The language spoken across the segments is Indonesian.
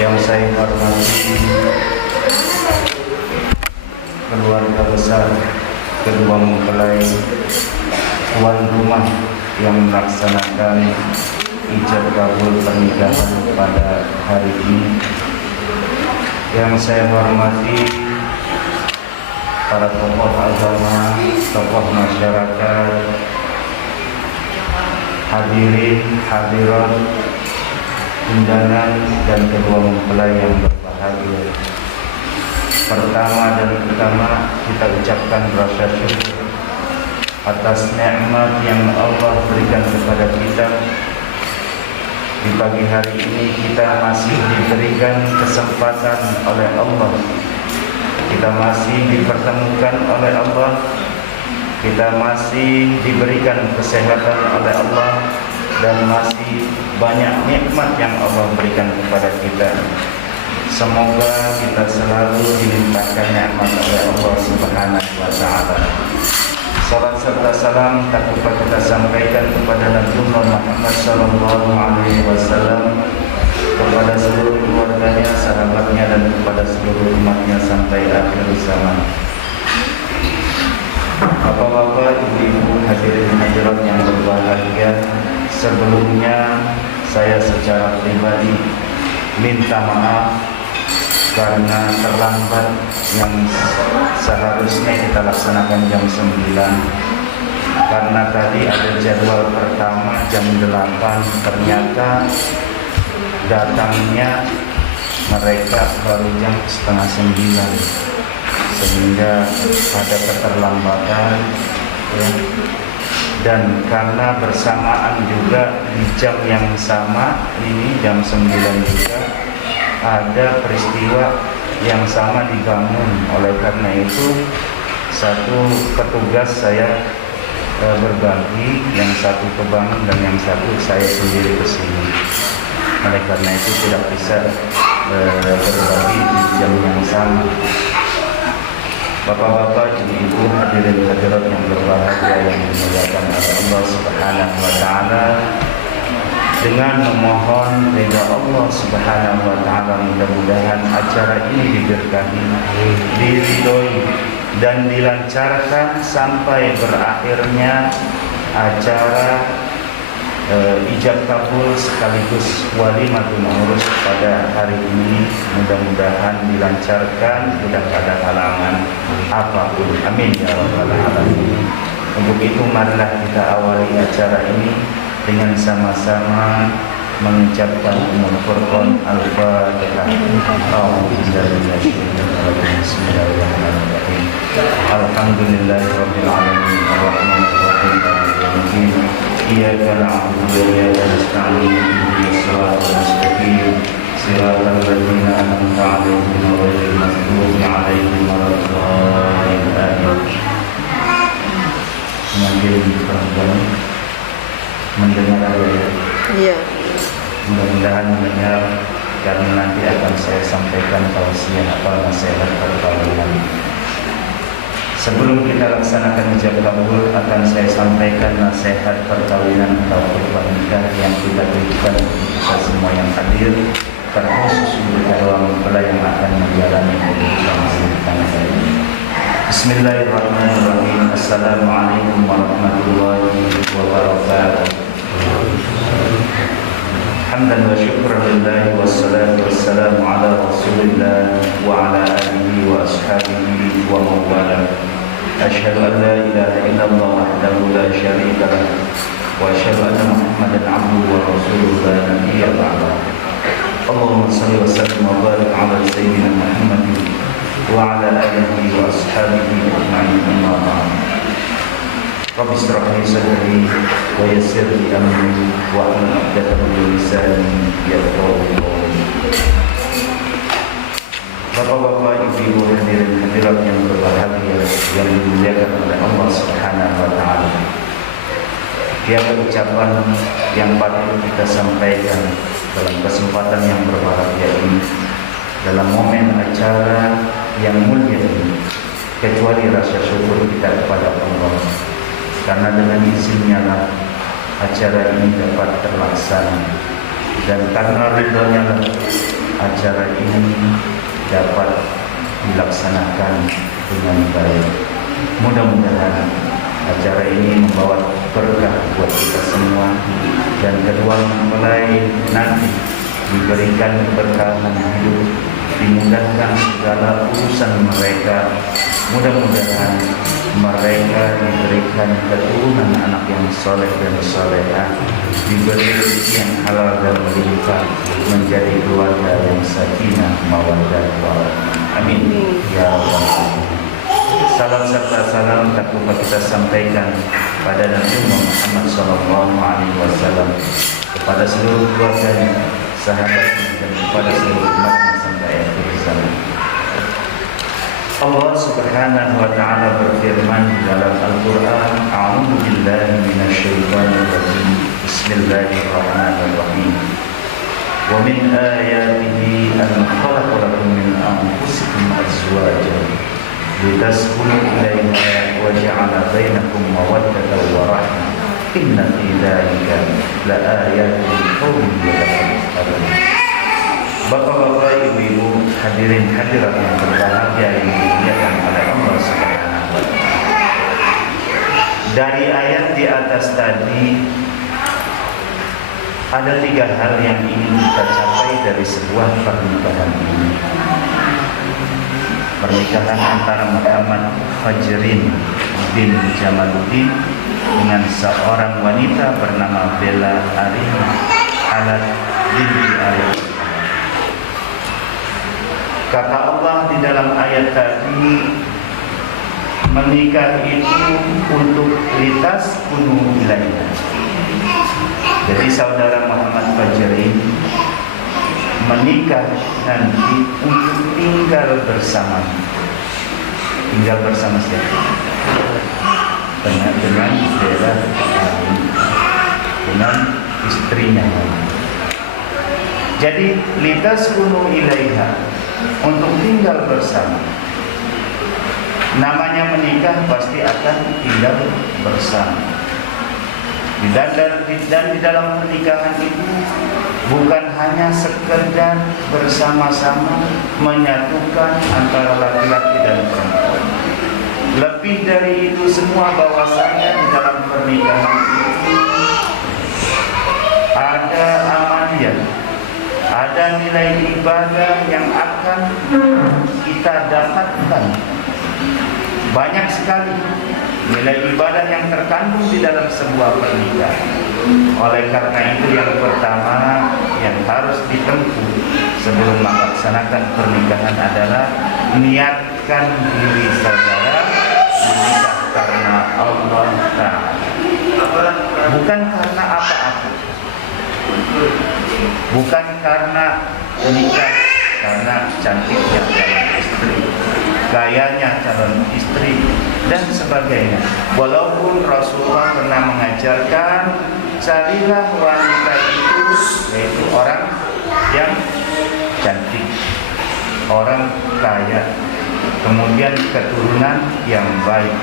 Yang saya hormati keluarga besar kedua mempelai tuan rumah yang melaksanakan ijab kabul pernikahan pada hari ini. Yang saya hormati para tokoh agama, tokoh masyarakat, hadirin, hadirat, undangan dan kedua mempelai yang berbahagia. Pertama dan utama kita ucapkan rasa syukur atas nikmat yang Allah berikan kepada kita. Di pagi hari ini kita masih diberikan kesempatan oleh Allah. Kita masih dipertemukan oleh Allah. Kita masih diberikan kesehatan oleh Allah dan masih banyak nikmat yang Allah berikan kepada kita. Semoga kita selalu dilimpahkan nikmat oleh Allah Subhanahu wa taala. Salam serta salam tak lupa kita sampaikan kepada Nabi Muhammad sallallahu alaihi wasallam, kepada seluruh keluarganya, sahabatnya dan kepada seluruh umat zaman. Bapak-bapak, ibu-ibu, hadirin hadirat yang berbahagia, sebelumnya saya secara pribadi minta maaf karena terlambat yang seharusnya kita laksanakan jam 9. Karena tadi ada jadwal pertama jam 8, ternyata datangnya mereka baru jam setengah 9. Sehingga ada keterlambatan ya. Dan karena bersamaan juga di jam yang sama, ini jam 9 juga ada peristiwa yang sama dibangun. Oleh karena itu satu petugas saya berbagi, yang satu kebangun dan yang satu saya sendiri kesini. Oleh karena itu tidak bisa berbagi di jam yang sama. Bapak-bapak, ibu-ibu, hadirin hadirat yang berbahagia yang dimuliakan oleh Allah Subhanahu wa taala, dengan memohon ridha Allah Subhanahu wa taala, mudah-mudahan acara ini diberkahi, diridhoi dan dilancarkan sampai berakhirnya acara ijab kabul sekaligus walimatul urus pada hari ini. Mudah-mudahan dilancarkan, tidak ada halangan apapun. Amin ya rabbal alamin. Untuk itu marilah kita awali acara ini dengan sama-sama mengucapkan Ummul Furqan Al-Fatihah. Bismillahirrahmanirrahim. Alhamdulillahirabbil alamin. Arrahmanirrahim. Iyyaka na'budu wa iyyaka nasta'in. Ihdinas siratal mustaqim. Siratal ladzina an'amta 'alaihim ghairil maghdubi 'alaihim waladdallin. Amin. Mendengar ya? Iya. Mudah-mudahan mendengar, karena nanti akan saya sampaikan tausiah atau nasihat perkawinan. Sebelum kita laksanakan ijab kabul, akan saya sampaikan nasihat perkawinan atau pernikahan yang kita berikan untuk kita semua yang hadir, terkhusus untuk kedua mempelai yang akan menjalani kehidupan tangga ini. Bismillahirrahmanirrahim. Assalamualaikum warahmatullahi wabarakatuh. Hamdan wa syukran lillahi wassalatu wassalamu ala rasulillah wa ala alihi wa ashabihi wa mawala. Asyhadu an la ilaha illallah wahdahu la syarika lah wa asyhadu anna Muhammadan abduhu wa rasuluhu la nabiyya ba'dah. Allahumma shalli wa sallim wa barik ala sayyidina Muhammadin wa ala alihi wa ashabihi ajma'in. Amma ba'd. Rabbi ishrah li sadri wa yassir li amri wa hlul 'uqdatam min lisani yafqahu qawli. Bapak-bapak, ibu-ibu, hadirin hadirat yang berbahagia yang dimuliakan oleh Allah Subhanahu wa taala. Tiada ucapan yang patut kita sampaikan dalam kesempatan yang berbahagia ini, dalam momen acara yang mulia ini, kecuali rasa syukur kita kepada Allah. Karena dengan izinnya lah acara ini dapat terlaksana, dan karena ridhonya lah acara ini dapat dilaksanakan dengan baik. Mudah-mudahan acara ini membawa berkah buat kita semua, dan kedua mempelai nanti diberikan keberkahan hidup, dimudahkan segala urusan mereka. Mudah-mudahan mereka diberikan keturunan anak yang soleh dan solehah, diberi rezeki yang halal dan melimpah, menjadi keluarga yang sakinah mawaddah warahmah. Amin ya rabbal alamin. Salam serta salam tak lupa kita sampaikan pada Nabi Muhammad SAW, kepada seluruh keluarganya, sahabatnya, dan kepada seluruh umatnya sampai akhir zaman. Allah Subhanahu wa taala berfirman dalam Al-Qur'an, A'udzu billahi minasyaitonir rajim. Bismillahirrahmanirrahim. Wa min ayatihi an khalaqa lakum min anfusikum azwajan litaskunu ilaiha wa ja'ala bainakum mawaddatan wa rahmah. Inna fi dzalika laayatin liqaumin yatafakkarun. Bapak-bapak, ibu-ibu, hadirin hadirat yang berbahagia berbahagia yang dimuliakan oleh Allah Subhanahu wa Ta'ala. Dari ayat di atas tadi ada 3 hal yang ingin kita capai dari sebuah pernikahan ini. Pernikahan antara Muhammad Fajrin bin Jamaluddin dengan seorang wanita bernama Bella Alat binti Arif. Kata Allah di dalam ayat tadi, menikah itu untuk litas kuno ilaiha. Jadi saudara Muhammad Fajrin menikah nanti untuk tinggal bersama. Tinggal bersama siapa? Dengan Bella, dengan istrinya. Jadi litaskunu ilaiha, untuk tinggal bersama. Namanya menikah pasti akan tinggal bersama. Dan di dalam pernikahan itu bukan hanya sekedar bersama-sama menyatukan antara laki-laki dan perempuan. Lebih dari itu semua, bahwasanya di dalam pernikahan itu ada amaliyah, ada nilai ibadah yang akan kita dapatkan. Banyak sekali nilai ibadah yang terkandung di dalam sebuah pernikahan. Oleh karena itu, yang pertama yang harus ditempuh sebelum melaksanakan pernikahan adalah niatkan diri saudara menikah karena Allah Ta'ala, bukan karena apa-apa, bukan karena menikah karena cantiknya calon istri, gayanya calon istri, dan sebagainya. Walaupun Rasulullah pernah mengajarkan, carilah wanita itu, yaitu orang yang cantik, orang kaya, kemudian keturunan yang baik,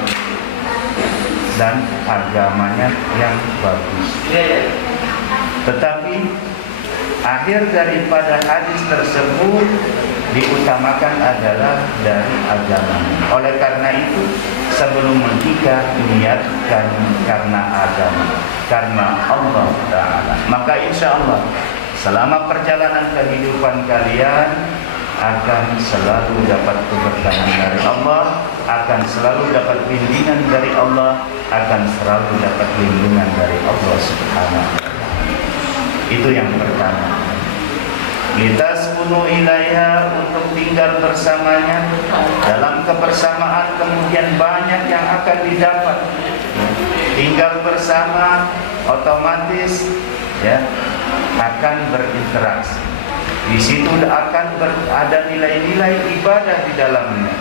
dan agamanya yang bagus. Tetapi akhir daripada hadis tersebut diutamakan adalah dari agama. Oleh karena itu, sebelum menikah niatkan karena agama, karena Allah Ta'ala. Maka insya Allah selama perjalanan kehidupan kalian akan selalu dapat keberkahan dari Allah, akan selalu dapat bimbingan dari Allah, akan selalu dapat lindungan dari Allah Subhanahu wa Ta'ala. Itu yang pertama. Litaskunu ilaiha, untuk tinggal bersamanya. Dalam kebersamaan kemudian banyak yang akan didapat. Tinggal bersama otomatis ya akan berinteraksi. Di situ akan ada nilai-nilai ibadah di dalamnya.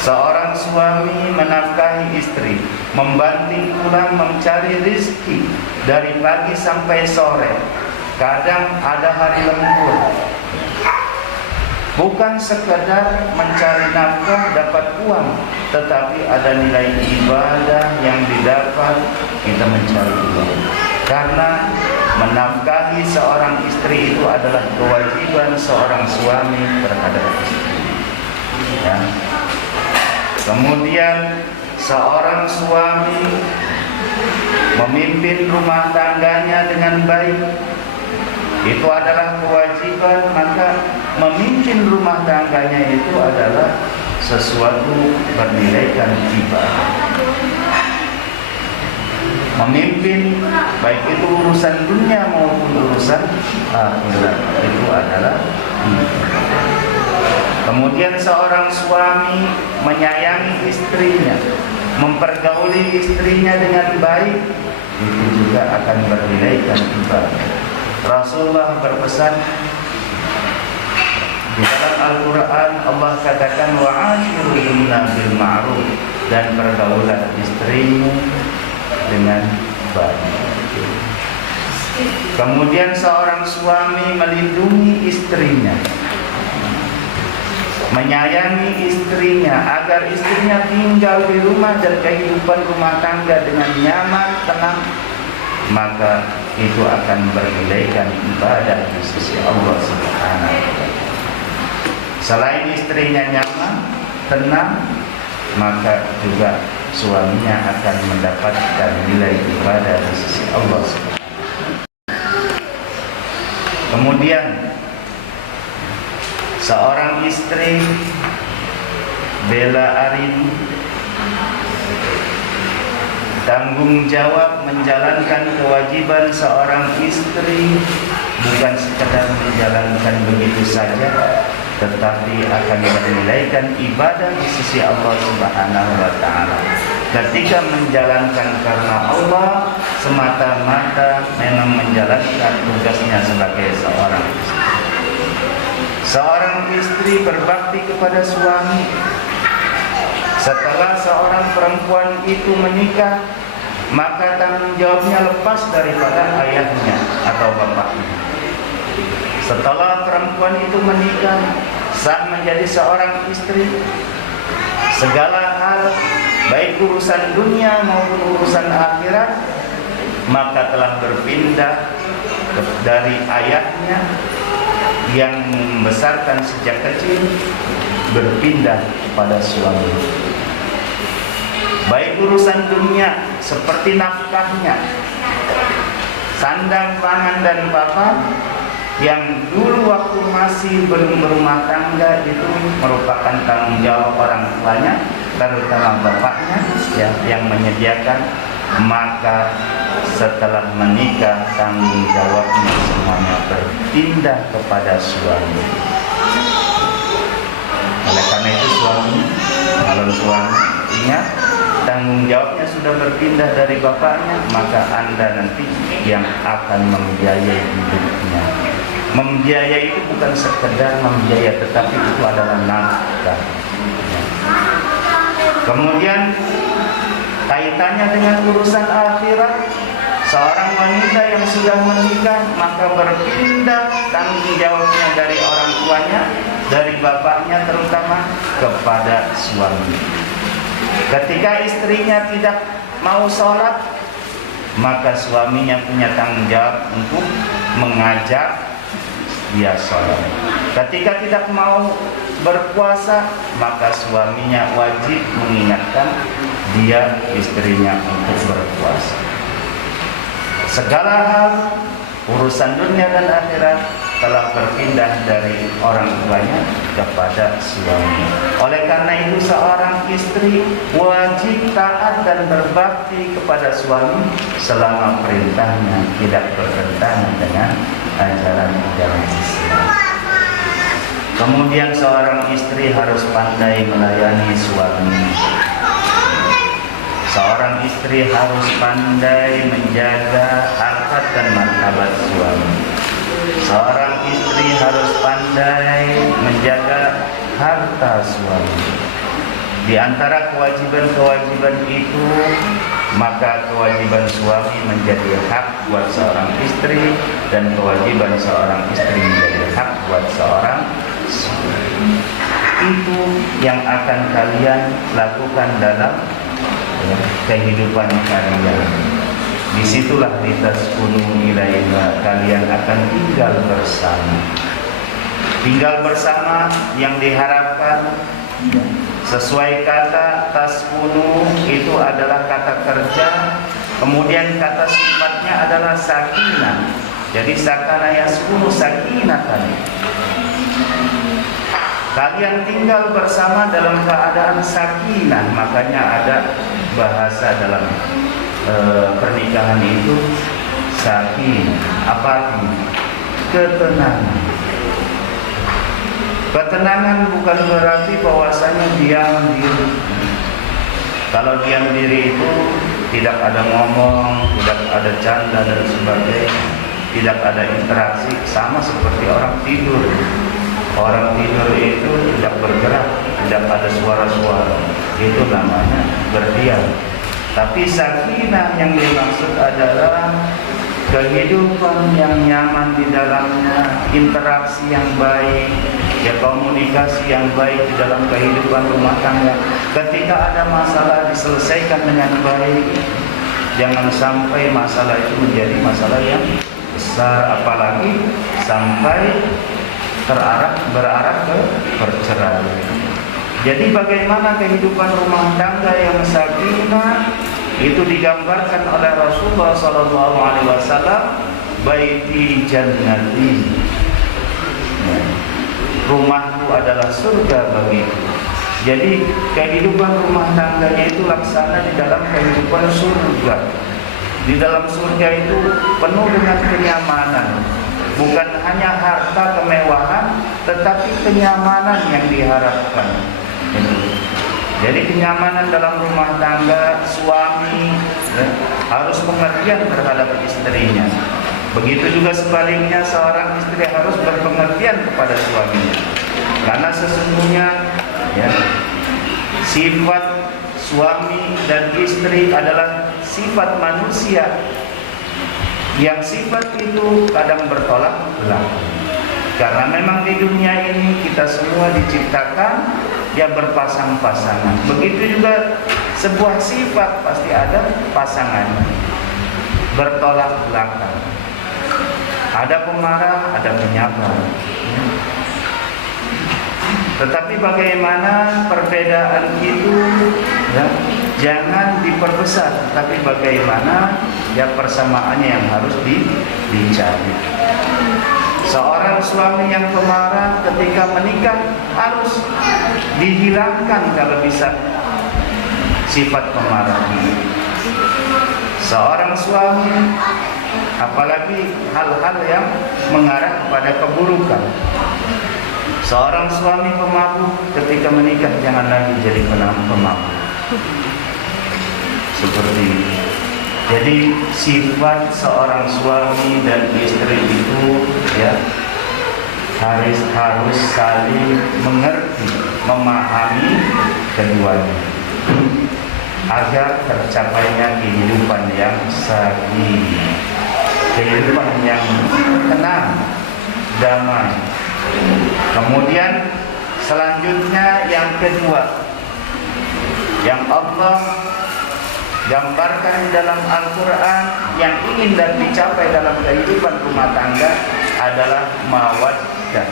Seorang suami menafkahi istri, membanting tulang mencari rizki dari pagi sampai sore. Kadang ada hari lembur. Bukan sekedar mencari nafkah dapat uang, tetapi ada nilai ibadah yang didapat kita mencari uang. Karena menafkahi seorang istri itu adalah kewajiban seorang suami terhadap istri. Ya. Kemudian seorang suami memimpin rumah tangganya dengan baik, itu adalah kewajiban. Maka memimpin rumah tangganya itu adalah sesuatu bernilaikan ibadah. Memimpin baik itu urusan dunia maupun urusan akhirat, itu adalah ibadah. Kemudian seorang suami menyayangi istrinya, mempergauli istrinya dengan baik, itu juga akan bernilaikan ibadah. Rasulullah berpesan di dalam Al-Quran, Allah katakan wa'ashiruhunna bil ma'ruf, dan pergaulah istrimu dengan baik. Kemudian seorang suami melindungi istrinya, menyayangi istrinya agar istrinya tinggal di rumah dan kehidupan rumah tangga dengan nyaman, tenang, maka itu akan bernilaikan ibadah di sisi Allah Subhanahu wa Ta'ala. Selain istrinya nyaman, tenang, maka juga suaminya akan mendapatkan nilai ibadah di sisi Allah. Kemudian seorang istri Bella Arini tanggung jawab menjalankan kewajiban seorang istri bukan sekedar menjalankan begitu saja, tetapi akan bernilaikan ibadah di sisi Allah Subhanahu wa taala. Ketika menjalankan karena Allah semata-mata memang menjalankan tugasnya sebagai seorang istri. Seorang istri berbakti kepada suami. Setelah seorang perempuan itu menikah, maka tanggung jawabnya lepas daripada ayahnya atau bapaknya. Setelah perempuan itu menikah, sah menjadi seorang istri, segala hal baik urusan dunia maupun urusan akhirat maka telah berpindah dari ayahnya yang membesarkan sejak kecil, berpindah kepada suami. Baik urusan dunia seperti nafkahnya, sandang, pangan dan papan, yang dulu waktu masih belum berumah tangga itu merupakan tanggung jawab orang tuanya, terutama bapaknya ya, yang menyediakan. Maka setelah menikah tanggung jawabnya semuanya berpindah kepada suami. Oleh karena itu kalau suami ingat tanggung jawabnya sudah berpindah dari bapaknya, maka Anda nanti yang akan membiayai hidupnya. Membiayai itu bukan sekedar membiayai, tetapi itu adalah nafkah. Kemudian kaitannya dengan urusan akhirat, seorang wanita yang sudah menikah maka berpindah tanggung jawabnya dari orang tuanya, dari bapaknya terutama, kepada suami. Ketika istrinya tidak mau sholat, maka suaminya punya tanggung jawab untuk mengajak dia sholat. Ketika tidak mau berpuasa, maka suaminya wajib mengingatkan dia, istrinya, untuk berpuasa. Segala hal urusan dunia dan akhirat telah berpindah dari orang tuanya kepada suami. Oleh karena itu seorang istri wajib taat dan berbakti kepada suami selama perintahnya tidak bertentangan dengan ajaran agama Islam. Kemudian seorang istri harus pandai melayani suami. Seorang istri harus pandai menjaga harkat dan martabat suami. Seorang istri harus pandai menjaga harta suami. Di antara kewajiban-kewajiban itu, maka kewajiban suami menjadi hak buat seorang istri, dan kewajiban seorang istri menjadi hak buat seorang suami. Itu yang akan kalian lakukan dalam kehidupan kalian. Disitulah litaskunu ilaiha, kalian akan tinggal bersama. Tinggal bersama yang diharapkan sesuai kata taskunu itu adalah kata kerja, kemudian kata sifatnya adalah sakinah. Jadi sakana yaskunu sakinatan. Kalian tinggal bersama dalam keadaan sakinah, makanya ada bahasa dalam pernikahan itu sakinah, apa artinya? Ketenangan. Ketenangan bukan berarti bahwasanya diam diri. Kalau diam diri itu tidak ada ngomong, tidak ada canda dan sebagainya, tidak ada interaksi, sama seperti orang tidur. Orang tidur itu tidak bergerak, tidak ada suara-suara, itu namanya berdiam. Tapi sakinah yang dimaksud adalah kehidupan yang nyaman di dalamnya, interaksi yang baik, ya, komunikasi yang baik di dalam kehidupan rumah tangga. Ketika ada masalah diselesaikan dengan baik, jangan sampai masalah itu menjadi masalah yang besar, apalagi sampai berarah ke perceraian. Jadi bagaimana kehidupan rumah tangga yang sakinah itu digambarkan oleh Rasulullah SAW, baiti jannati, rumahku adalah surga bagiku. Jadi kehidupan rumah tangganya itu laksana di dalam kehidupan surga. Di dalam surga itu penuh dengan kenyamanan, bukan hanya harta kemewahan, tetapi kenyamanan yang diharapkan. Jadi kenyamanan dalam rumah tangga, suami harus pengertian terhadap istrinya. Begitu juga sebaliknya, seorang istri harus berpengertian kepada suaminya. Karena sesungguhnya sifat suami dan istri adalah sifat manusia, yang sifat itu kadang bertolak belakang. Karena memang di dunia ini kita semua diciptakan berpasang-pasangan. Begitu juga sebuah sifat pasti ada pasangannya, bertolak belakang. Ada pemarah, ada penyabar. Tetapi bagaimana perbedaan itu jangan diperbesar, tapi bagaimana persamaannya yang harus dicari. Seorang suami yang pemarah ketika menikah harus dihilangkan kalau bisa sifat pemarah ini. Seorang suami, apalagi hal-hal yang mengarah kepada keburukan. Seorang suami pemabuk ketika menikah jangan lagi jadi pemabuk. Seperti ini. Jadi sifat seorang suami dan istri itu harus saling mengerti, memahami keduanya, agar tercapainya kehidupan yang sakinah, kehidupan yang tenang, damai. Kemudian selanjutnya yang kedua, yang Allah gambarkan dalam Al-Quran yang ingin dan dicapai dalam kehidupan rumah tangga adalah mawaddah.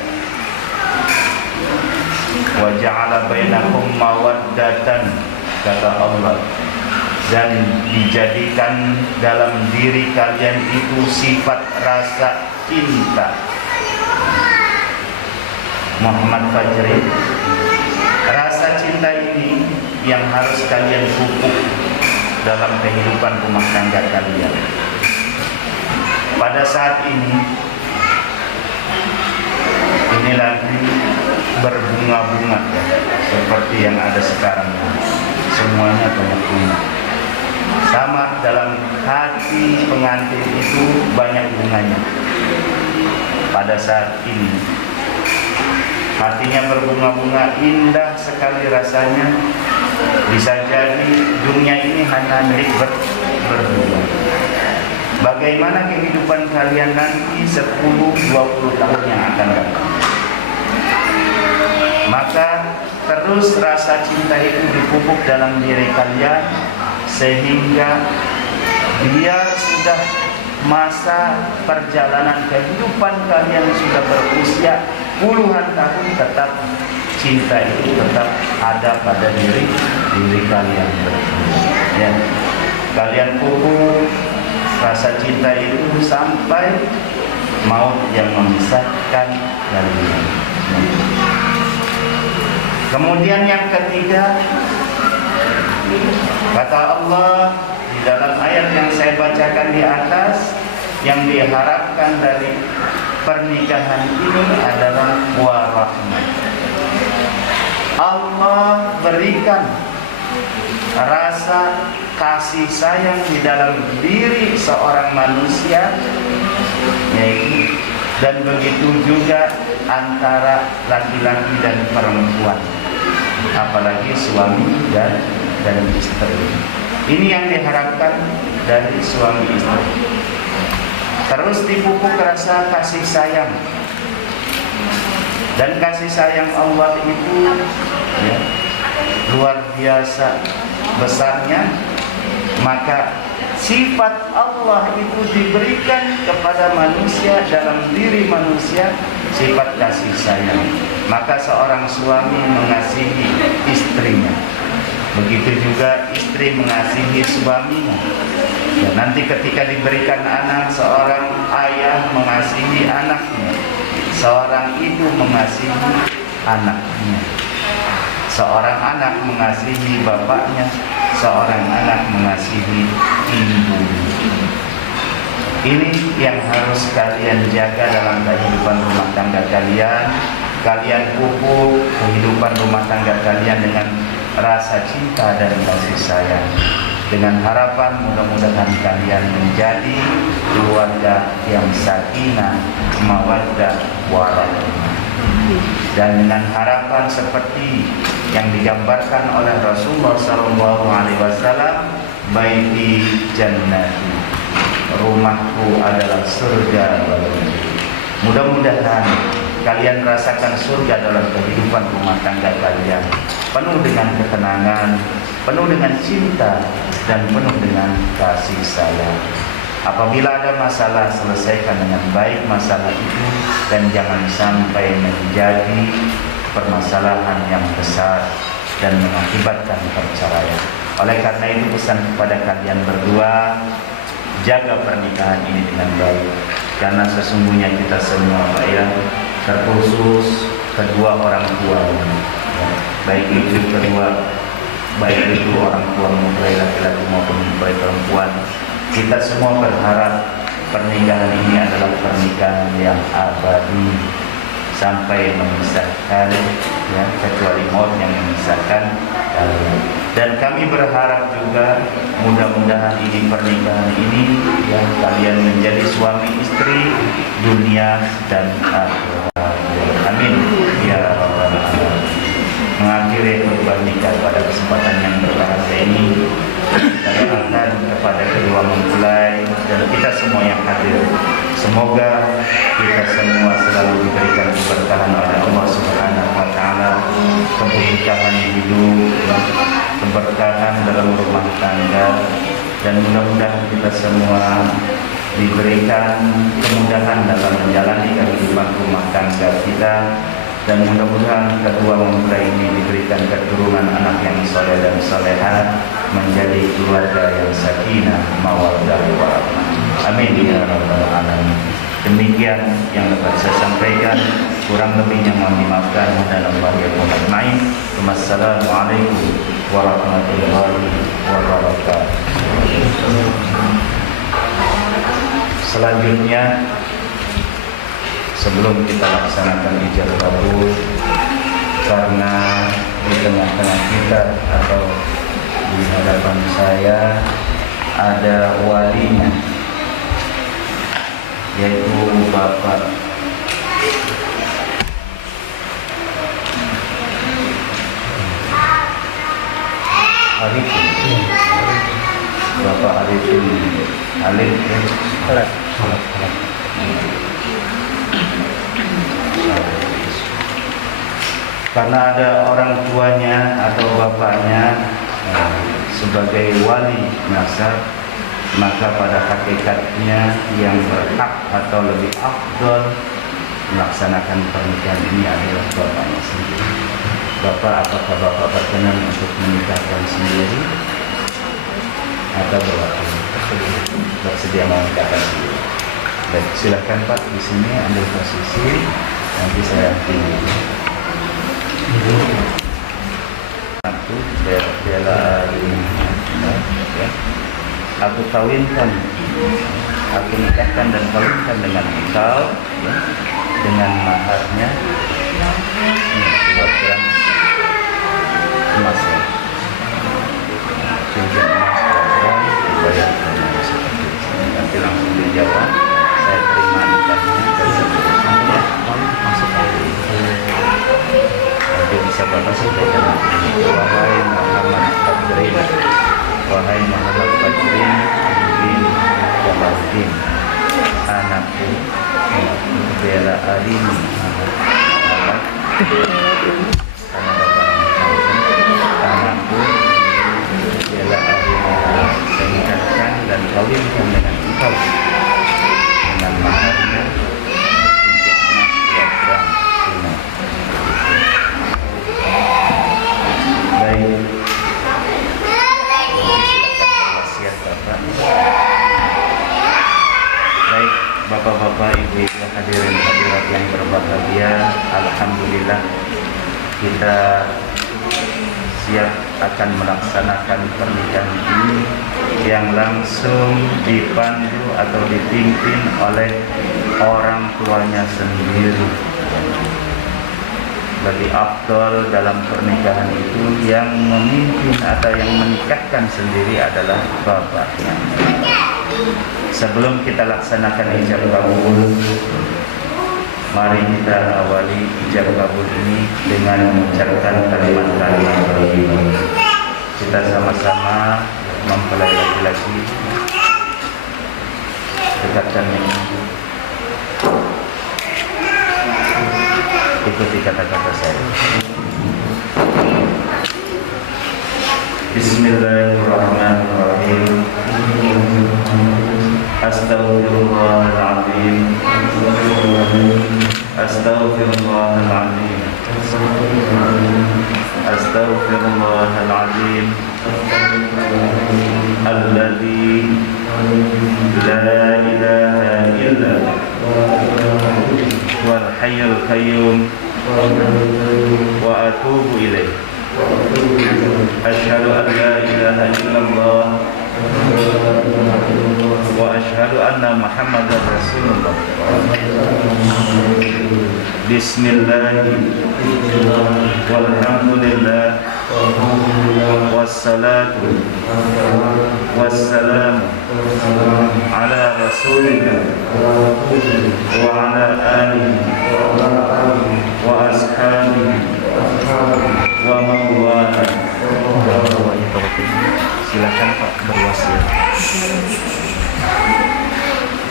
Wa ja'ala bainakum mawaddatan, kata Allah, dan dijadikan dalam diri kalian itu sifat rasa cinta. Muhammad Fajri, rasa cinta ini yang harus kalian pupuk dalam kehidupan rumah tangga kalian. Pada saat ini lagi berbunga-bunga seperti yang ada sekarang. Semuanya banyak bunga. Sama dalam hati pengantin itu banyak bunganya. Pada saat ini hatinya berbunga-bunga, indah sekali rasanya. Bisa jadi dunia ini hanya milik berdua. Bagaimana kehidupan kalian nanti 10-20 tahun yang akan datang? Maka terus rasa cinta itu dipupuk dalam diri kalian, sehingga biar sudah masa perjalanan kehidupan kalian sudah berusia puluhan tahun, tetap cinta itu tetap ada pada diri kalian. Ya, kalian pupuk rasa cinta itu sampai maut yang memisahkan kalian. Kemudian yang ketiga, kata Allah di dalam ayat yang saya bacakan di atas, yang diharapkan dari pernikahan ini adalah warahmah. Allah berikan rasa kasih sayang di dalam diri seorang manusia, yaitu, dan begitu juga antara laki-laki dan perempuan, apalagi suami dan istri. Ini yang diharapkan dari suami istri. Terus dipupuk rasa kasih sayang, dan kasih sayang Allah itu luar biasa besarnya. Maka sifat Allah itu diberikan kepada manusia dalam diri manusia sifat kasih sayang. Maka seorang suami mengasihi istrinya, begitu juga istri mengasihi suaminya. Dan nanti ketika diberikan anak, seorang ayah mengasihi anaknya, seorang ibu mengasihi anaknya, seorang anak mengasihi bapaknya, seorang anak mengasihi ibunya. Ini yang harus kalian jaga dalam kehidupan rumah tangga kalian. Kalian pupuk kehidupan rumah tangga kalian dengan rasa cinta dan kasih sayang, dengan harapan mudah-mudahan kalian menjadi keluarga yang sakinah, mawaddah, warahmah. Dan dengan harapan seperti yang digambarkan oleh Rasulullah SAW, baiti jannati, rumahku adalah surga. Mudah-mudahan kalian rasakan surga dalam kehidupan rumah tangga kalian, penuh dengan ketenangan, penuh dengan cinta, dan penuh dengan kasih sayang. Apabila ada masalah, selesaikan dengan baik masalah itu, dan jangan sampai menjadi permasalahan yang besar dan mengakibatkan perceraian. Oleh karena itu, pesan kepada kalian berdua, jaga pernikahan ini dengan baik, karena sesungguhnya kita semua, Pak ya, terkhusus kedua orang tua, baik itu orang tua mempelai laki-laki maupun mempelai perempuan, kita semua berharap pernikahan ini adalah pernikahan yang abadi sampai memisahkan, ya, kecuali maut yang memisahkan kalian. Dan kami berharap juga mudah-mudahan ini pernikahan ini yang kalian menjadi suami istri dunia dan akhirat. Amin ya rabbal alamin. Mengakhiri khutbah nikah pada kesempatan yang berbahagia ini, kita doakan kepada kedua mempelai dan kita semua yang hadir, semoga kita semua selalu diberikan keberkahan oleh Allah Subhanahu wa taala, keberkahan hidup, keberkahan dalam rumah tangga, dan mudah-mudahan kita semua diberikan kemudahan dalam menjalani kehidupan rumah tangga kita, dan mudah-mudahan kedua mempelai ini diberikan keturunan anak yang soleh dan soleha, menjadi keluarga yang sakinah, mawaddah, warahmah. Amin ya rabbal alamin. Demikian yang dapat saya sampaikan, kurang lebihnya mohon dimaafkan. Dalam bahaya ajmain. Wassalamualaikum warahmatullahi wabarakatuh. Selanjutnya, sebelum kita laksanakan ijab kabul, karena di tengah-tengah kita atau di hadapan saya ada walinya, yaitu Bapak Arifin. Bapak Arifin Alif ya. Karena ada orang tuanya atau bapaknya sebagai wali nasab, maka pada hakikatnya yang berhak atau lebih afdal melaksanakan pernikahan ini adalah bapaknya sendiri. Bapak, apakah Bapak berkenan untuk menikahkan sendiri atau bersedia menikahkan sendiri? Baik, silakan Pak, di sini ambil posisi, nanti saya pilih. Aku bela ini, ya. Aku kawinkan, aku nikahkan dan kawinkan dengan engkau, ya, dengan maharnya buat gram emas, ya. Cincin emas 2 gram dibayar tunai seperti ini. Nanti langsung dijawab, saya terima nikahnya dan seterusnya. Nanti bisa Bapak sampaikan, wahai Muhammad Fajrin, wahai Muhammad Fajrin bin Jamaluddin, anakku bela Arini, anak karena Bapak anakku bela Arini, saya nikahkan dan kawinkan dengan engkau dengan maharnya cincin emas 2 gram kita siap akan melaksanakan pernikahan ini yang langsung dipandu atau dipimpin oleh orang tuanya sendiri. Lebih afdal dalam pernikahan itu yang memimpin atau yang menikahkan sendiri adalah bapaknya. Sebelum kita laksanakan ijab kabul, mari kita awali ijab kabul ini dengan mengucapkan kalimat-kalimat tauhid. Kita sama-sama mempelai laki-laki dekatkan ini. Ikuti kata-kata saya. Bismillahirrahmanirrahim. Astaghfirullahaladzim. Astaghfirullahaladzim. Astaghfirullahaladzim. Alladzi la ilaha illa wal hayyul qayyum wa atubu ilaih. Asyhadu an la ilaha illallah wa asyhadu anna Muhammadar Rasulullah. Bismillah walhamdulillah wassalatu wassalamu ala rasulillah wa ala alihi wa ashabihi wa mawala. Silakan Pak berwasiat.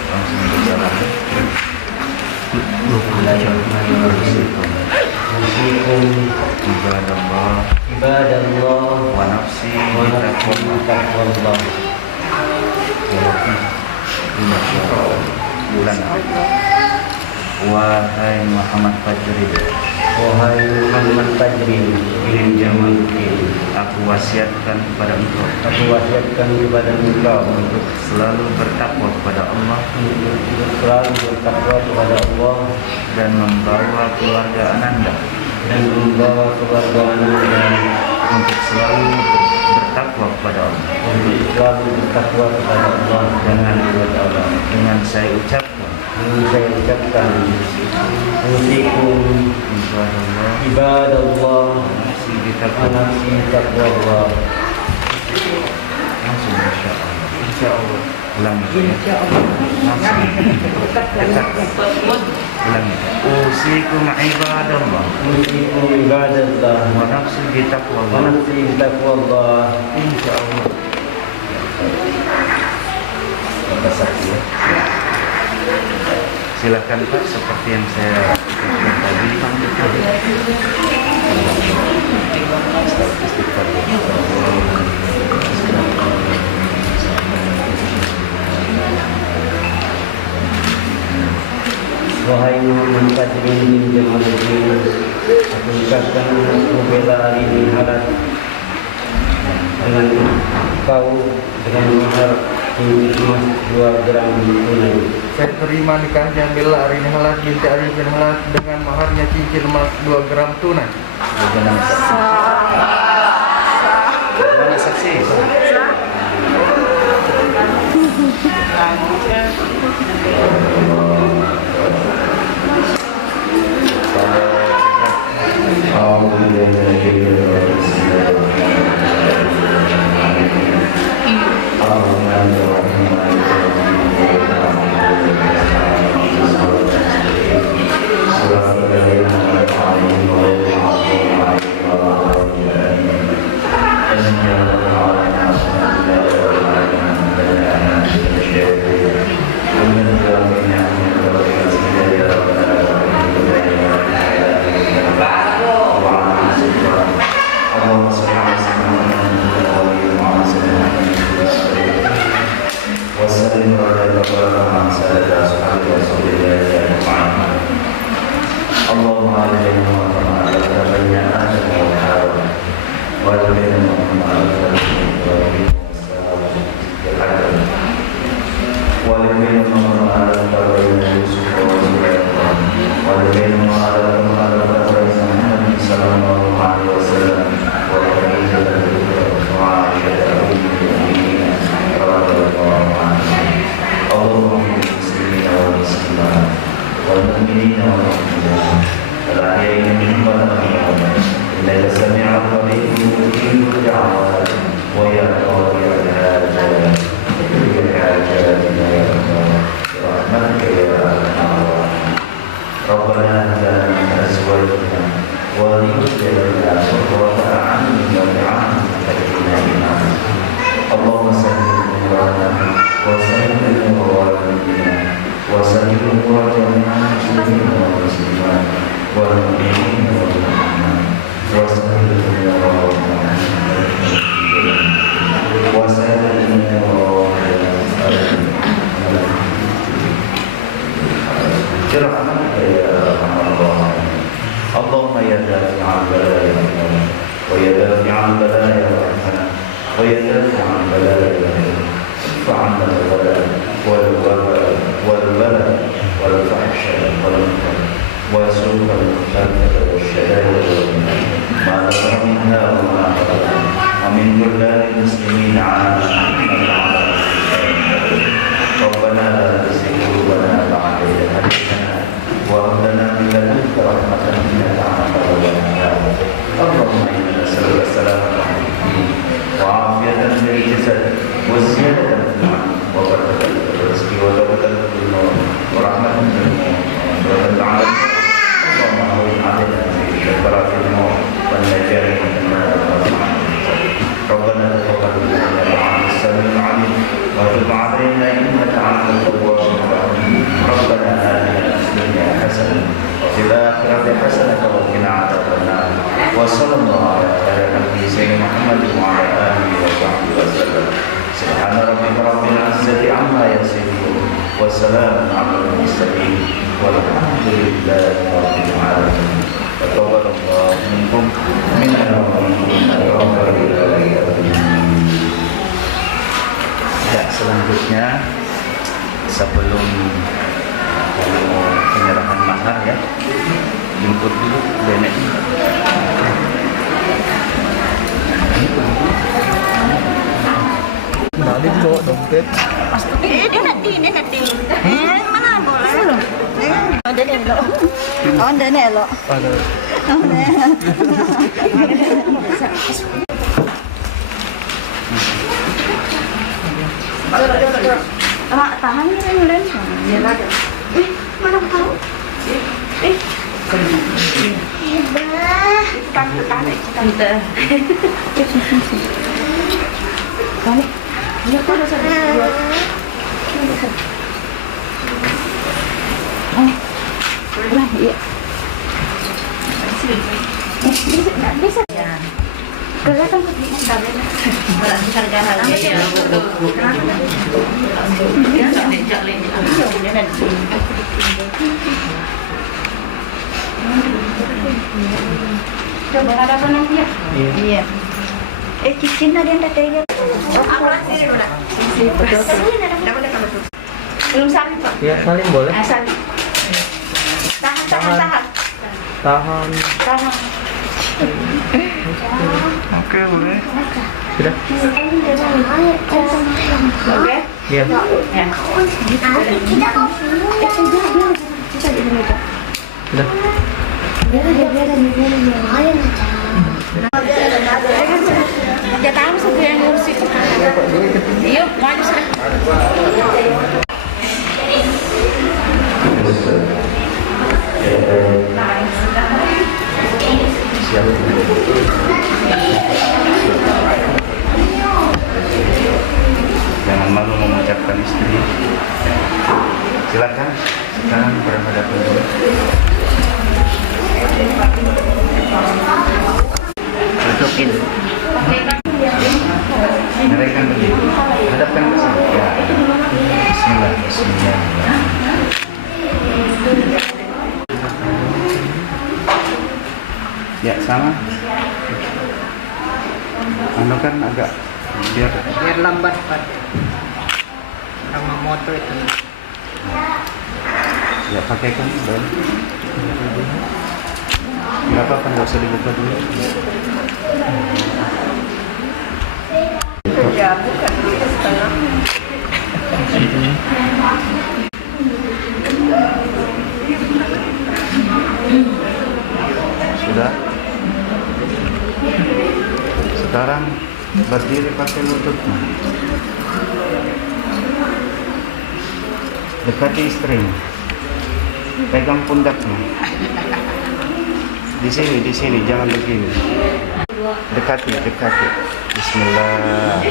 Langsung bersalam. Ibadallah wa nafsi taqwallah. Wahai Muhammad Fajri, Wahai Muhammad Fajri bin Jamaluddin, aku wasiatkan kepada engkau untuk selalu bertakwa kepada Allah dan membawa keluarga Ananda untuk selalu bertakwa kepada Allah dengan saya ucapkan Usikum ibadallah nafsi taqwallah. Langsung insyaallah. Ulang Usikum ibadallah wa nafsi taqwallah. Insyaallah. Kita saksi ya. Silakan Pak, seperti yang saya katakan tadi. Wahai Muhammad Fajri bin Jamaluddin, aku ucapkan anakku bela hari ini halal dengan kau dengan mahar emas 2 gram tunai. Saya terima nikahnya Bella Arini Halad binti Arifin Halad dengan maharnya cincin emas 2 gram tunai. Bagaimana saksi? عليه وسلم وخديجة وعائشة أم المؤمنين رضي الله عنهم. اللهم اغفر للمسلمين والمسلمات والمؤمنين والمؤمنات الأحياء منهم والأموات إنك سميع قريب مجيب الدعوات ويا قاضي الحاجات بحاجاتنا يا الله برحمتك يا أرحم الراحمين. ربنا هب لنا من أزواجنا وذريتنا قرة أعين واجعلنا للمتقين اللهم سهل أمورنا وسهل أمور والدينا وسهل أمور جميع المسلمين والمسلمات والمؤمنين والمؤمنات وسهل أمور وسهل أمور برحمتك يا أرحم الراحمين. اللهم يا دافع البلايا ويا دافع البلايا رحمنا ويا دافع البلايا ادفع عنا البلاء والوباء والبلاء والفحشاء والمنكر وسوء الخلق والشدائد ما ظهر منها وما بطن ومن بلدان المسلمين عامة ربنا لا تزغ قلوبنا بعد إذ هديتنا وهب لنا من لدنك رحمة إنك أنت الوهاب. اللهم إنا نسألك السلامة في الدين وعافية في الجسد وزيادة في العلم وبركة في الرزق وتوبة في النور ورحمة في الموت ومغفرة العالم. اللهم هون علينا في شفرات الموت والنجاة من النار ربنا تقبل منا دعاء السميع العليم وتب علينا انك انت التواب الرحيم. ربنا آتنا في الدنيا حسنه وفي الاخره حسنه وقنا عذاب النار. وصلى الله على نبينا سيدنا محمد وعلى اله وصحبه وسلم. سبحان ربك رب العزه عما يصفون وسلام على المرسلين والحمد لله رب العالمين. تقبل الله منكم منا ومنكم. Ya, selanjutnya sebelum penyerahan mahar ya, jemput dulu nenek. Balik bawa dompet. Ini nanti. Mana boleh? Oh, nenek lo. Oh, nenek lo. Ada. Oh, nenek. Tahan ni Ren. Ya lah. Mana tahu? Tahan. Kita. Kami. Ya kau dah sadar. Lah, ya. Bisa. Kelihatan coba ada apa nanti ya? Iya. Cincin ada yang tak ada. Belum salin Pak? Ya, salin boleh. Salin. Tahan. Tahan. Oke, boleh. Sudah? Oke? Iya. Ya. Sudah. Dia tahu sampai yang ngurusin. Yuk, maju sudah. Jangan malu mengucapkan istri. Silakan sekarang berhadapan dulu. Tutukin. Mereka begini. Hadapkan ke sini. Ya. Bismillah. Ya sama. Anu kan agak biar lambat Pak sama motor itu. ya pakai kan Nggak apa-apa, nggak usah dibuka dulu. Ya, bukan dulu setengah. Sudah. Sekarang berdiri pakai lututnya. Dekati istrinya. Pegang pundaknya. Di sini, jangan begini. Dekati. Bismillah.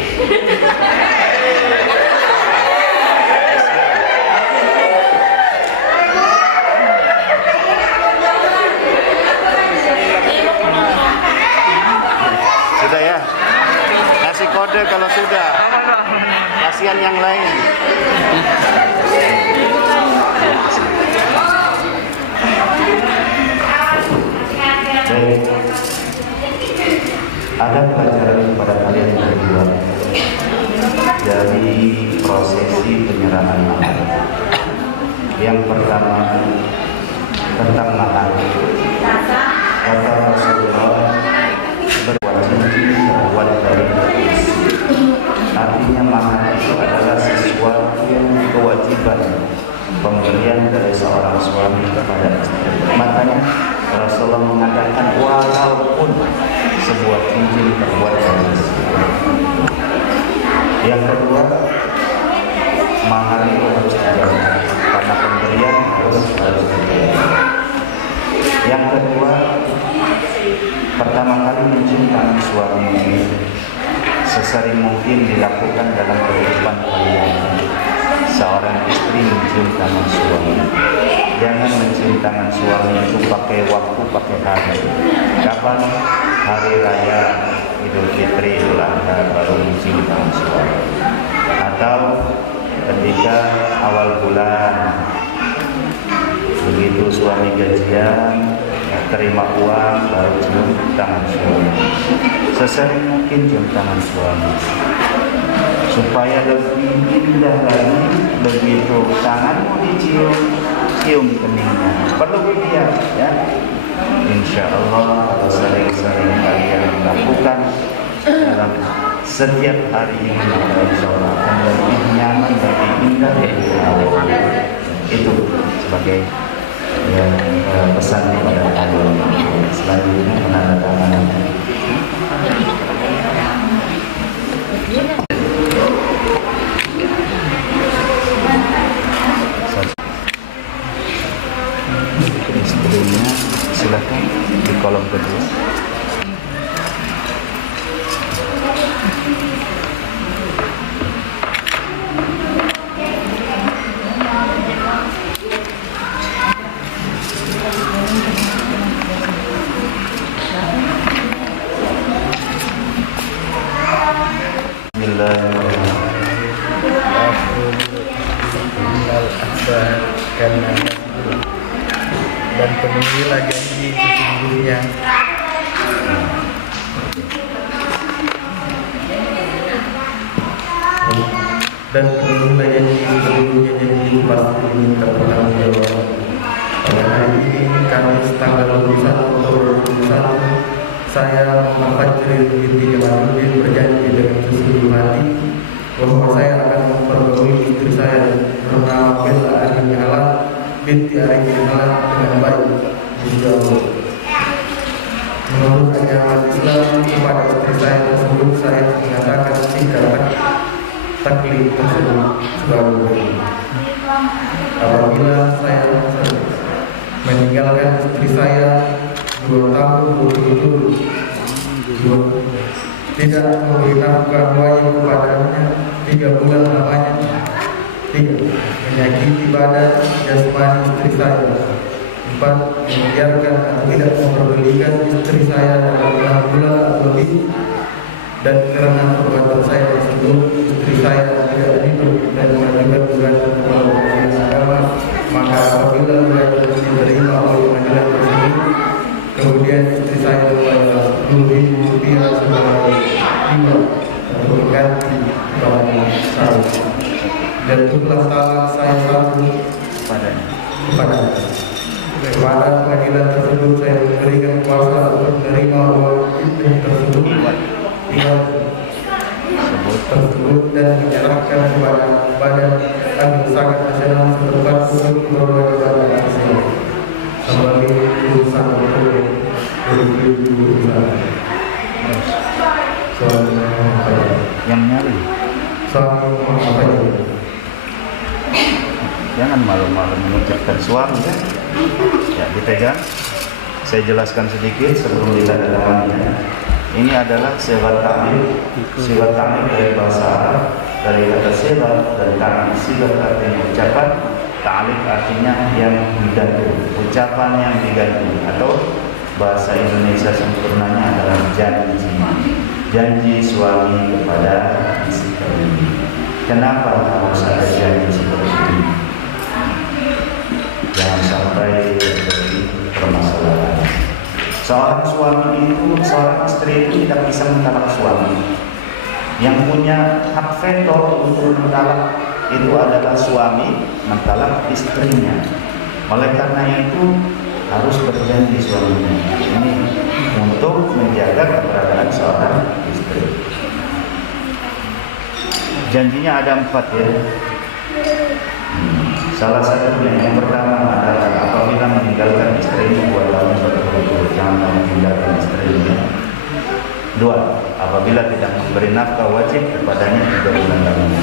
Sudah ya? Kasih kode kalau sudah. Kasihan yang lain. Baik. Ada pelajaran kepada kalian berdua dari prosesi penyerahan mahar. Yang pertama tentang mahar. Kata Rasulullah, berwajib terbuat dari emas. Artinya mahar itu adalah sesuatu yang kewajiban pemberian dari seorang suami kepada istri. Makanya Rasulullah mengatakan walaupun sebuah cincin terbuat dari emas. Yang kedua, mahar itu harus dijaga karena pemberian harus dijaga. Yang kedua, pertama kali mencintai suami sesering mungkin dilakukan dalam kehidupan kalian. Seorang istri mencium tangan suami. Jangan mencium tangan suami itu pakai waktu, pakai hari. Kapan? Hari raya Idul Fitri, Idul Adha baru mencium tangan suami. Atau ketika awal bulan, begitu suami gajian, terima uang baru cium tangan suami. Sesering mungkin cium tangan suami supaya lebih indah lagi. Begitu tanganmu dicium, cium keningnya. Perlu dia ya. Insya Allah kalau sering-sering kalian lakukan dalam setiap hari ini, maka insya Allah akan lebih nyaman, lebih indah, lebih awal. Itu sebagai pesan kepada kalian. Selanjutnya penandatanganan. Istrinya silakan di kolom kedua. Dan penuhilah janji sesungguhnya. Dan penuhilah janji sesungguhnya, janji pasti diminta pertanggungjawab. Pada hari ini Kamis tanggal 21 Oktober 2021, saya Muhammad Fajril binti Jamaluddin berjanji dengan sesungguh hati bahwa saya akan mempergauli istri saya bernama Bella Arini Alam binti Arifin Alam dengan baik, insya Allah. Menurut ajaran Islam, kepada istri saya tersebut saya mengatakan sikap taklid tersebut sebagai berikut. Apabila saya meninggalkan istri saya 2 tahun berturut-turut, tidak memberi nafkah wajib kepadanya 3 bulan lamanya, 3 menyakiti badan jasmani istri saya, 4 membiarkan atau tidak memperdulikan istri saya dalam 6 bulan atau lebih, dan karena perbuatan saya tersebut istri saya tidak hidup dan mengajukan gugatan kepada pengadilan agama, maka apabila gugatan diterima oleh pengadilan tersebut, kemudian istri saya membayar Rp10.000 sebagai imbal atau ganti kepada saya, dan jumlah talak saya satu kepada pengadilan tersebut saya memberikan Suami apa ya? Yang nyari. Suami apa ya? Jangan malu-malu mengucapkan suami ya. Ya, dipegang. Saya jelaskan sedikit sebelum ditandatangani. Ini adalah sigat ta'lil. Sigat ta'lil dari bahasa Arab, dari kata sigat dan ta'lil. Sigat artinya ucapan, ta'lil artinya yang digantung, ucapan yang digantung, atau bahasa Indonesia sempurnanya adalah janji. Janji suami kepada istri. Kenapa harus ada janji seperti ini? Jangan sampai terjadi permasalahan. Seorang suami itu, seorang istri itu tidak bisa mentalak suami. Yang punya hak veto untuk mentalak itu adalah suami mentalak istrinya. Oleh karena itu harus berjanji suaminya. Ini untuk menjaga keberadaan seorang istri. Janjinya ada 4 ya. Salah satunya yang pertama adalah apabila meninggalkan istrinya 2 tahun berturut-turut, jangan meninggalkan istrinya. 2. Apabila tidak memberi nafkah wajib kepadanya 3 bulan lamanya.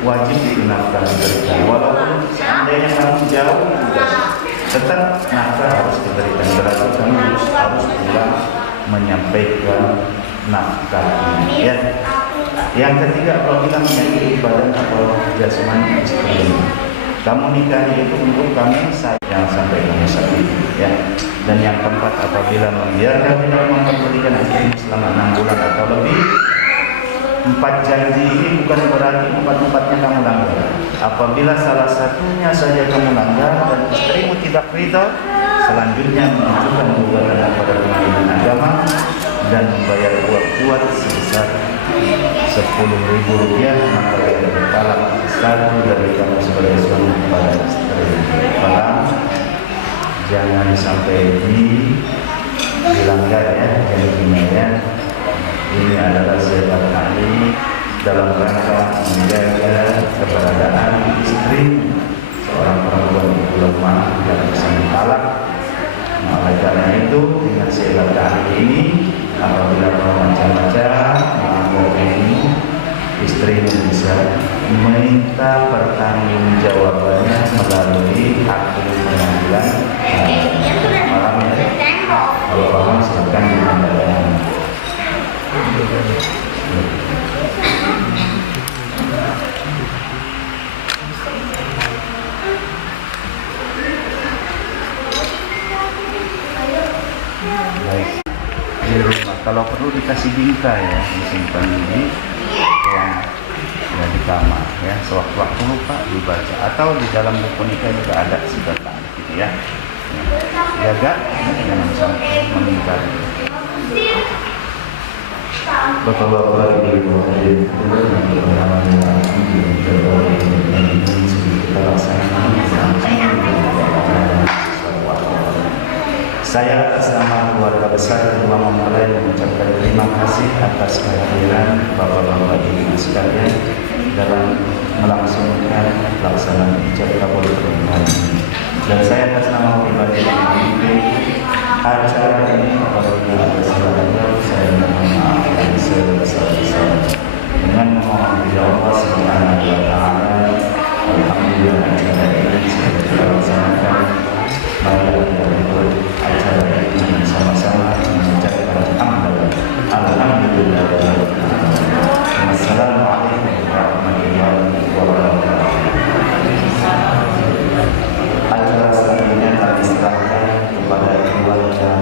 Wajib itu nafkah diberikan. Walaupun seandainya kamu jauh juga, tetap nafkah harus diberikan. Berarti kamu harus pulang menyampaikan nafkah. Ya. Yang ketiga, apabila menyakiti badan atau jasmani istri, kamu nikahi itu untuk kami, yang sampai kamu sakit, ya. Dan yang keempat, apabila membiarkan tidak memperdulikan istri selama 6 bulan atau lebih. 4 janji ini bukan berarti 4-4-nya kamu langgar. Apabila salah satunya saja kamu langgar dan istrimu tidak ridha, selanjutnya menunjukkan gugatan kepada pengadilan agama dan membayar uang kuat sebesar Rp10.000, maka dia bertalak satu dari kamu sebagai suami kepada istri. Malam jangan sampai dilanggar ya janjinya ya. Ini adalah sigat ta'lil dalam rangka menjaga keberadaan istri. Seorang perempuan itu lemah, tidak bisa mentalak. Nah, oleh karena itu dengan sigat ta'lil ini, apabila macam-macam ini, istri bisa meminta pertanggungjawabannya melalui akte pengadilan. Malam ya, kalau paham silakan ditandatangani. Baik. Di rumah, kalau perlu dikasih bingkai ya, disimpan di ruang ya, di kamar ya, sewaktu-waktu lupa dibaca, atau di dalam buku nikah juga ada sigat ta'lil gitu ya. Jaga jangan sampai mengingkari. Bapak-bapak, ibu-ibu hadirin yang berbahagia, kita laksanakan saya atas nama keluarga besar Kedua Mempelai mengucapkan terima kasih atas kehadiran Bapak-bapak Ibu sekalian dalam melangsungkan pelaksanaan ijab kabul pernikahan ini. Dan saya atas nama pribadi yang memimpin acara ini, apabila ada salah-salah saya mohon maaf yang sebesar-besarnya. Dengan memohon kepada Allah Subhanahu wa taala, alhamdulillah acara ini sudah dilaksanakan. Mari kita ikut acara ini sama-sama mengucapkan alhamdulillah. Wassalamualaikum warahmatullahi wabarakatuh. Acara selanjutnya kami serahkan kepada keluarga.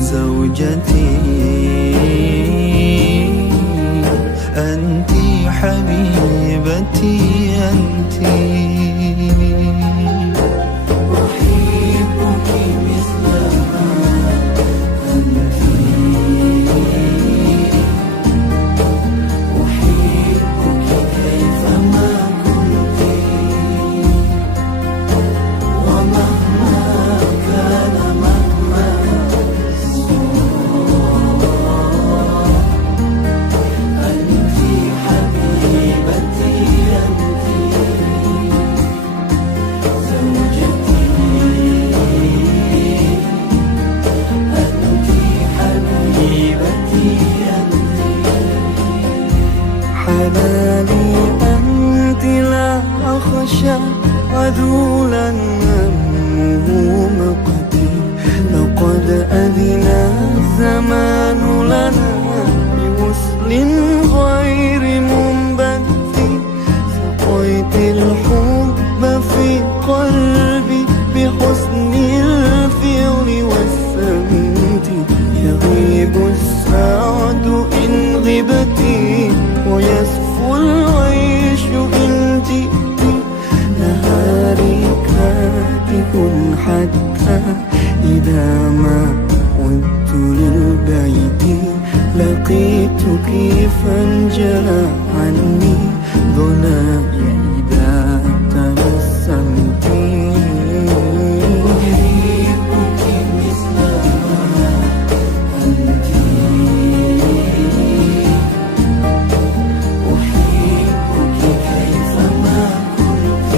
زوجتي أنت حبيبتي أنت أحبك مثل ما أنت أحبك كيفما كنت ومهما كان مهما أنت حبيبتي أنت زوجتي أنت حبيبتي أنت حلالي أنت لا أخشى عدولا همه مقتي لقد أذن الزمان لنا بوصل غير منبت سقيت الحب في قلبي بحسن الفعل والسمت يغيب السعد إن غبتي ويصفو العيش إن جئت نهاري كاتب حتى إذا ما عدت للبيت لقيتك فانجلى عني ظناي إذا تبسمت أحبك مثل ما أنت أحبك كيفما كنت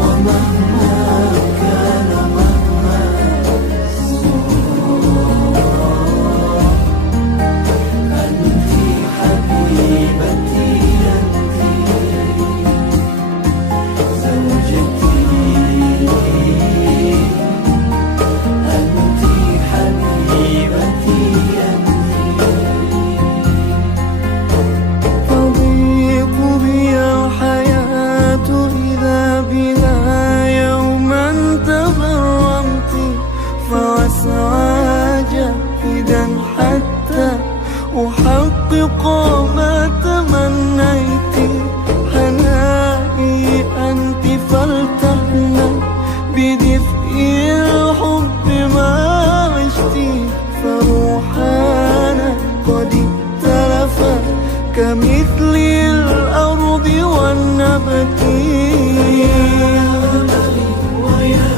ومهما كان مهما أنت حبيبتي أنت زوجتي أنت حبيبتي أنت تضيق بي الحياة إذا بها يوما تغرمت فأسعى جاهدا حتى أحقق ما تمنيت حنائي أنت فلتحنى بدفء الحب ما عشت فروحانا قد اتلفا كمثل الأرض والنبت ويا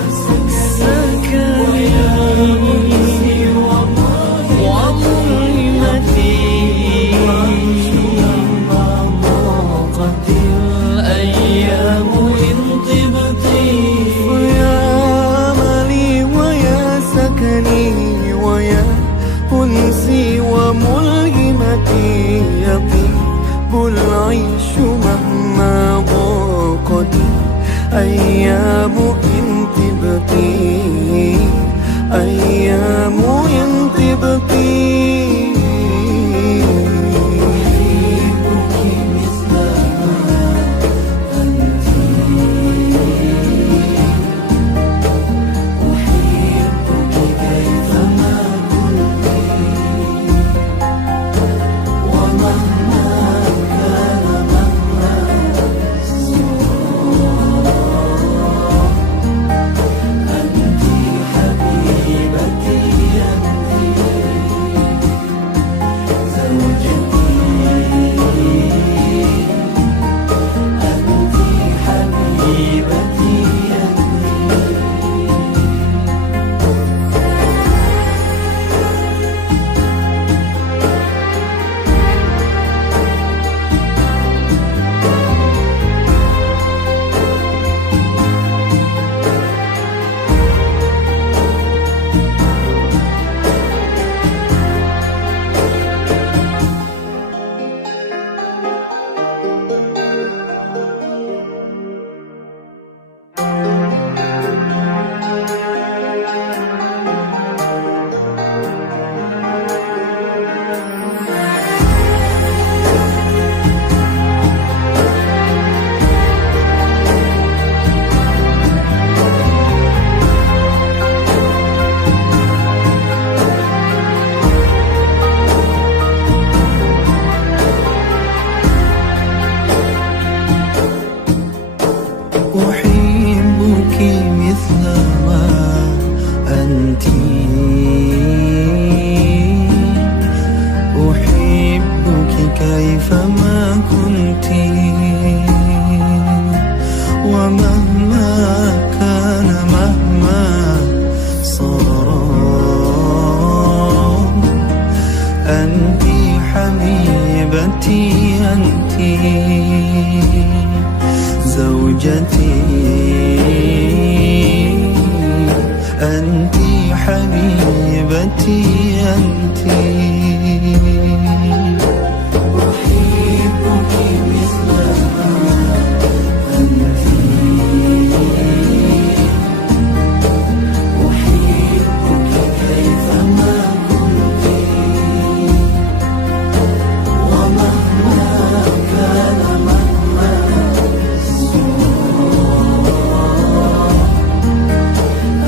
سكني وظلمتي لما ضاقت الأيام إن طبت فيا مثل ما أنت أحبك كيفما كنت ومهما كان مهما صار أنت حبيبتي أنت زوجتي أنت حبيبتي أنت أحبك مثل ما أنت أحبك كيفما كنت ومهما كان مهما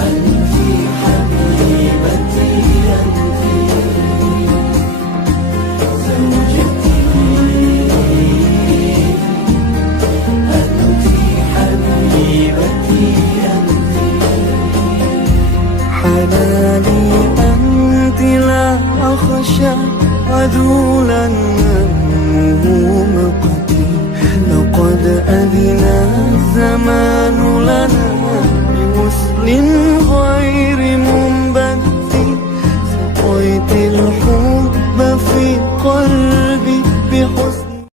أنت حبيبتي أنت زوجتي أنت حبيبتي أنت حلالي أنت لا أخشى عدولا منه مقتي لقد أذن الزمان لنا